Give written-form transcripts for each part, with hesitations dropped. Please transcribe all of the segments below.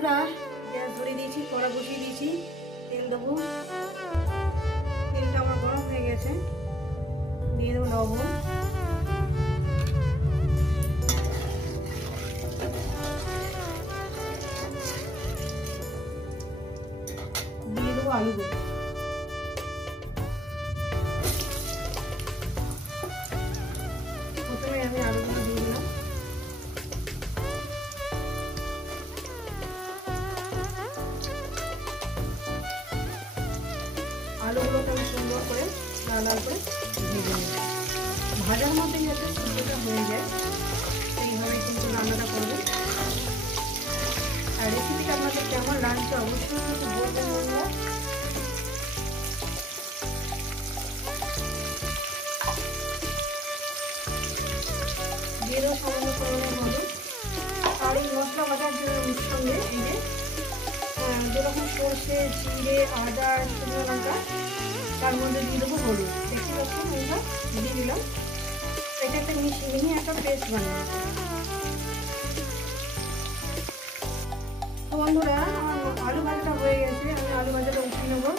বন্ধুরা গ্যাস ধরে দিয়েছি, কড়া বসিয়ে দিয়েছি, তেল দেবো। তেলটা আমার গরম হয়ে গেছে, দিয়ে দেবো লবণ, দিয়ে দেবো আলুগুলো। প্রথমে আমি আলুগুলো দিয়ে দিলাম। আলুগুলোকে আমি সুন্দর করে লাল লাল করে ভেজে নেব। ভাজার মধ্যে যাতে সুন্দরটা হয়ে যায় সেইভাবে কিন্তু রান্নাটা করবেন। আর রেসিপিটা আপনাদের কেমন লাগছে অবশ্যই কিন্তু বলবেন বন্ধুরা। দিয়ে দেবো সামান্য পরিমাণের মতো। আর এই মশলা বাটার জন্য সঙ্গে এই যে যেরকম সর্ষে, জিরে, আদা, শুকনো লঙ্কা, তার মধ্যে দিয়ে দেবো হলুদ। দেখতে পাচ্ছেন এইটা দিয়ে দিলাম। এটা একটা মিহি একটা পেস্ট বানাবো। তো বন্ধুরা আমার আলু ভাজাটা হয়ে গেছে, আমি আলু ভাজাটা উঠিয়ে নেবো।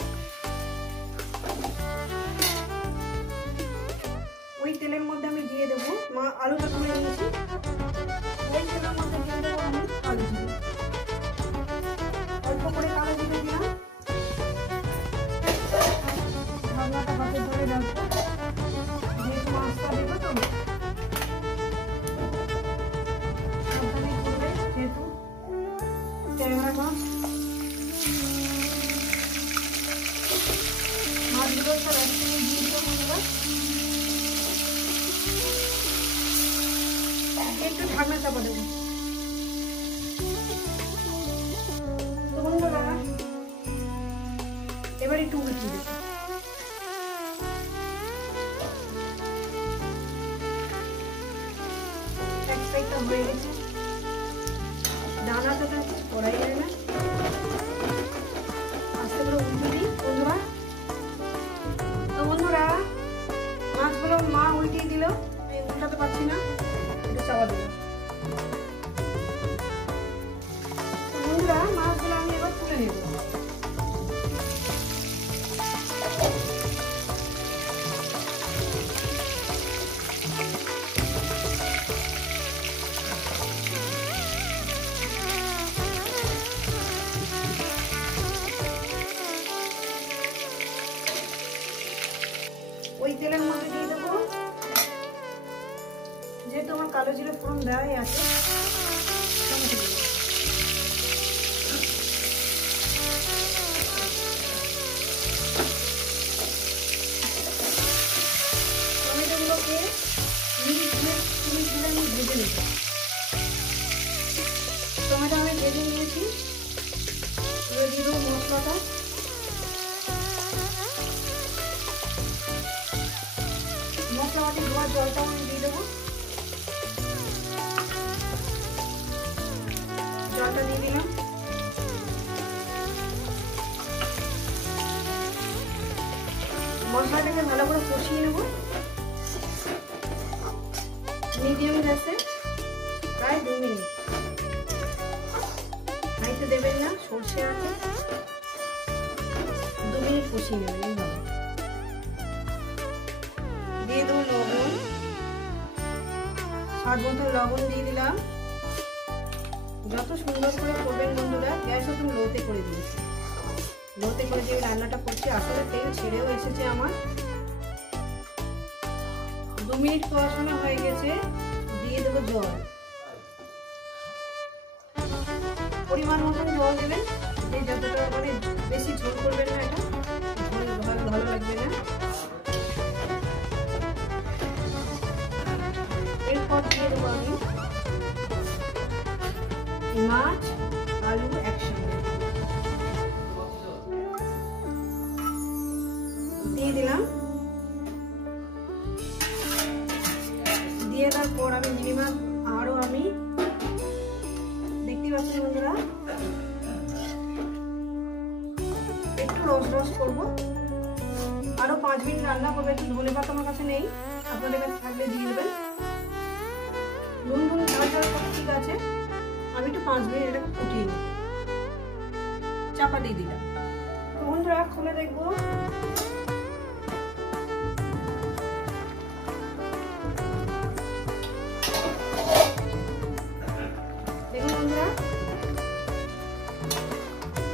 ওই তেলের মধ্যে আমি দিয়ে দেবো আলুটা তুলে নিয়েছি, ওই তেলের মধ্যে দিয়ে দেবো আমি কালো জিরে, অল্প করে কালো জিরে দিলাম। ঢাকনাটা হাতে ধরে রাখবো, যেহেতু মাছটা দেবো তো সাবধানে করবে, যেহেতু ট্যাংরা মাছ। মাছগুলো সব একসঙ্গে দিয়ে দেবো বন্ধুরা। একটু ঢাকনা চাপা দেবো। তো বন্ধুরা এবার একটু উল্টে দেবো। এক সাইডটা হয়ে গেছে, ডানাটা কড়াই যায় না, আস্তে করে উল্টে দিই বন্ধুরা। তো বন্ধুরা মাছগুলো মা উল্টিয়ে দিল, আমি উল্টাতে পারছি না, একটু চাপা দিল। তো বন্ধুরা মাছগুলো আমি এবার তুলে নেব। ওই তেলের মধ্যে দিয়ে দেবো, যেহেতু আমার কালো জিরে ফোড়ন দেওয়াই আছে, টমেটোগুলোকে মিনিট আমি ভেজে নেব। টমেটো আমি ভেজে নিয়েছি, এবার দিয়ে দেবো মশলাটা। মশলা বাটি ধোয়ার জলটাও আমি দিয়ে দেবো, জলটা দিয়ে দিলাম। মশলাটাকে ভালো করে কষিয়ে নেব মিডিয়াম গ্যাসে প্রায় 2 মিনিট। হাইতে দেবেন না, সর্ষে আছে, 2 মিনিট কষিয়ে নেবেন এইভাবে। দিয়ে দেবো লবণ, স্বাদ মতো লবণ দিয়ে দিলাম। যত সুন্দর করে করবেন বন্ধুরা, গ্যাস একদম লোতে করে দিয়েছি। লোতে করে যে রান্নাটা করছি, আসলে তেল ছেড়েও এসেছে আমার। 2 মিনিট কষানো হয়ে গেছে, দিয়ে দেবো জল। পরিমাণ মতন জল দেবেন, যে যতটা মানে বেশি ঝোল করবেন না, এটা ভালো লাগবে না। এরপর দিয়ে দেবো আমি মাছ আলু একসঙ্গে দিয়ে দিলাম। দিয়ে তারপর আমি মিনিমাম আরো আমি দেখতে পাচ্ছি বন্ধুরা একটু রস করবো। আরো 5 মিনিট রান্না করবে। ধনে পাতা আমার কাছে নেই, আপনাদের কাছে থাকলে দিয়ে দেবেন। নুন ঝাল সব ঠিক আছে, আমি একটু 5 মিনিট এটাকে ফুটিয়ে নিই। চাপা দিয়ে দিলাম। তো বন্ধুরা খুলে দেখবো। দেখুন বন্ধুরা,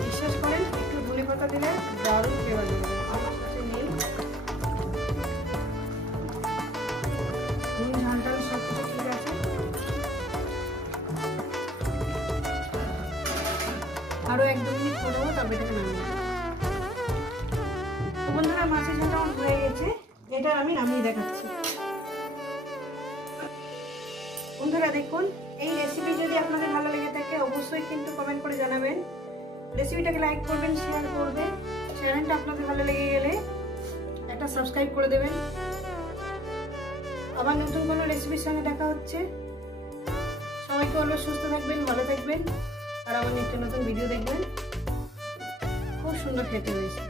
বিশ্বাস করেন একটু ধনে পাতা দিলে দারুণ ফ্লেভার দেবে। আমার কাছে নেই, নুন ঝাল টাল সব কিছু ঠিক আছে। আরো 1-2 মিনিট করে দেবো, তবে এটাকে নামিয়ে দেবো। তো বন্ধুরা মাছের ঝালটা আমার হয়ে গেছে, এটা আমি নামিয়ে দেখাচ্ছি। বন্ধুরা দেখুন, এই রেসিপি যদি আপনাদের ভালো লেগে থাকে অবশ্যই কিন্তু কমেন্ট করে জানাবেন। রেসিপিটাকে লাইক করবেন, শেয়ার করবেন। চ্যানেলটা আপনাদের ভালো লেগে গেলে একটা সাবস্ক্রাইব করে দেবেন। আবার নতুন কোনো রেসিপির সঙ্গে দেখা হচ্ছে। সবাইকে অলওয়েজ সুস্থ থাকবেন, ভালো থাকবেন, আর আমার নিত্য নতুন ভিডিও দেখবেন। খুব সুন্দর খেতে হয়েছে।